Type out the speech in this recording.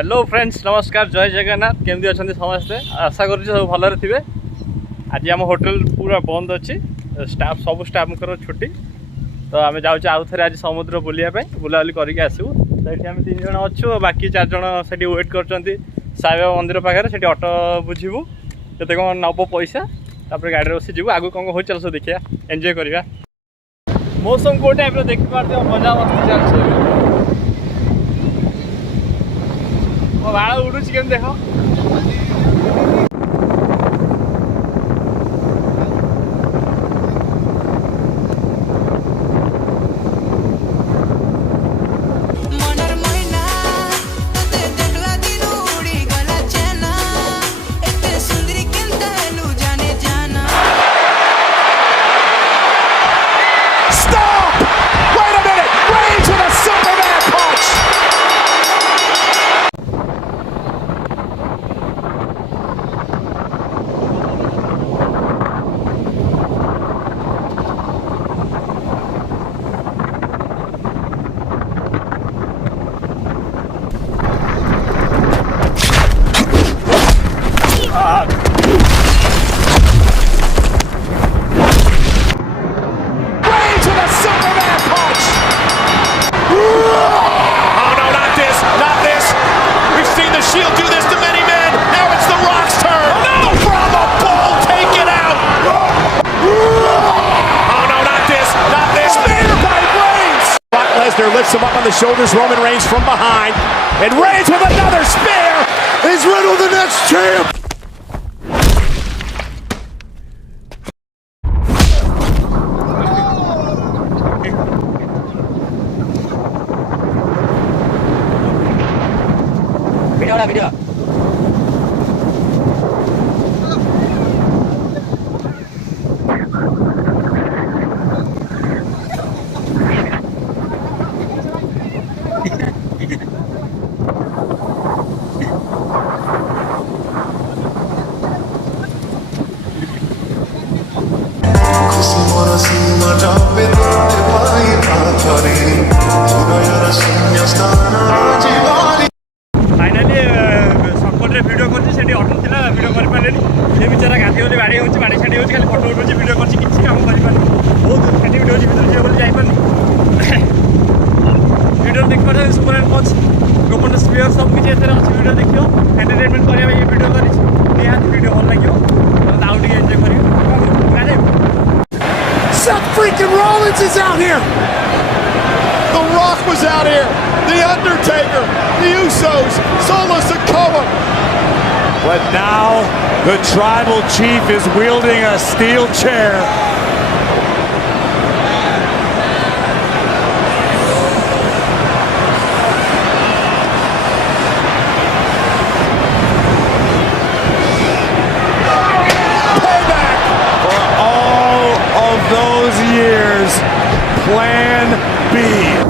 Hello friends नमस्कार जय जगन्नाथ केमती अच्छा समस्ते आशा कर सब भलरे थे। आज आम होटल पूरा बंद अच्छी स्टाफ सब स्टाफ छुट्टी तो आम जाऊँ आउ थे आज समुद्र बुलाया बुलाबुली करके आसबू। तो ये आम 3 जन अच्छु बाकी 4 जन से वेट कर साईबाबा मंदिर पाखे से ऑटो बुझू के कौन नब पैसा तापर गाड़ी बस जीव आगे कौन हो चल सब देखिए एंजॉय करवा। मौसम को टाइप देख पार्थ मजा मस्ती चलती ମୋ ବାଳ ଉଡୁଛି କେମିତି ଦେଖ। Lifts him up on the shoulders, Roman Reigns from behind, and Reigns with another spear! Is Riddle the next champ? Video. Finally संकट भिड कर अटो थी भिड कर पारे बेचारा गाधी गली बाड़ी होती बाड़ी छाड़ी होती खाली फटो उठे भिड कर किसी कम कर बहुत छाटी भिड भर जी जापारे भिडियो देख पारे सुपर एंड मच गोपन स्पेयर सब किसी अच्छी भिडियो देखियो एंटरटेनमेंट करने ये भिडियो कर निहाती भिडियो भल लगे आउ टे एंजॉय कर। Seth freaking Rollins is out here! The Rock was out here! The Undertaker! The Usos! Solo Sikoa! But now, the Tribal Chief is wielding a steel chair. Payback for all of those years. Plan B.